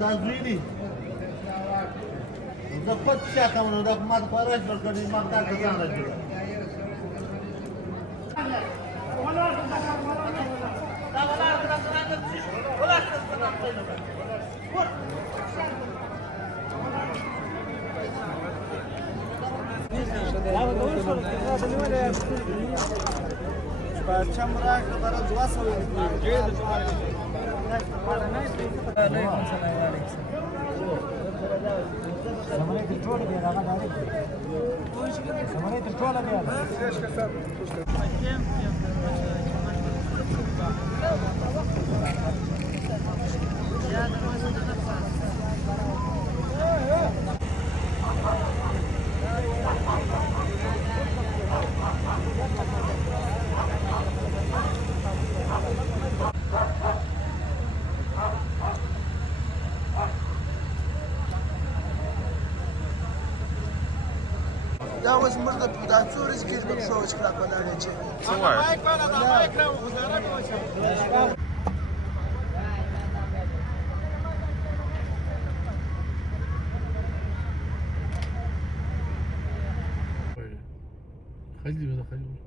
Stazuini. Da pot șaca, mă, da mat părăși, pentru că din mat dacă s-a înregit. परचम राख बरं जुवास समरे कंट्रोल दे रहा डायरेक्ट समरे कंट्रोल दे دا اوس موږ د څو ورځې کې په پښو وچکړه ولاړې چې څه وایې خلي بدا خلي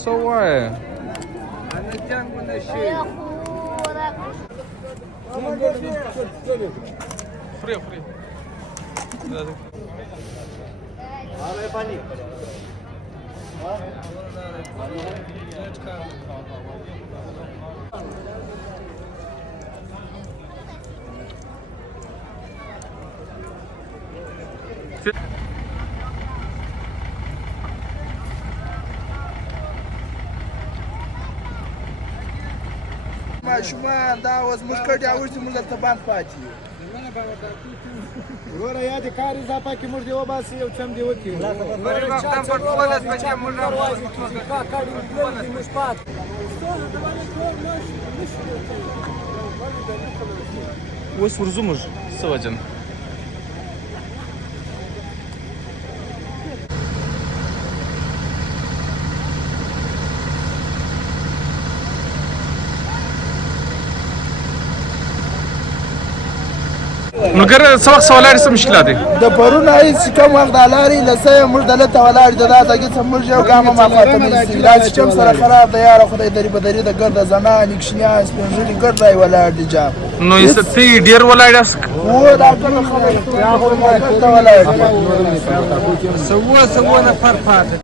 څه وایې خوري خوري ماشومان دا اوس موږ کډې اوښتي موږ دلته بند پاتې یو وروره یا د کار اضافه کې موږ دی وباسي یو چم دی وکړي اوس ورځو موږ څه وجه نه نو ګره څه وخت ولاړې څه مشکلات دي د پرون هیڅ کوم وخت د لارې لسه موږ دلته ولاړ د دا ځای څخه موږ یو ګام ما فاطمه استعلاج چم سره خراب دی یاره خدای دې په دې د ګرد زنان کښنیا سپنځلي ګرد دی ولاړ دی جام نو یې څه ډیر ولاړاس و دا ټول خبره ته ولاړ سوه نفر پاتې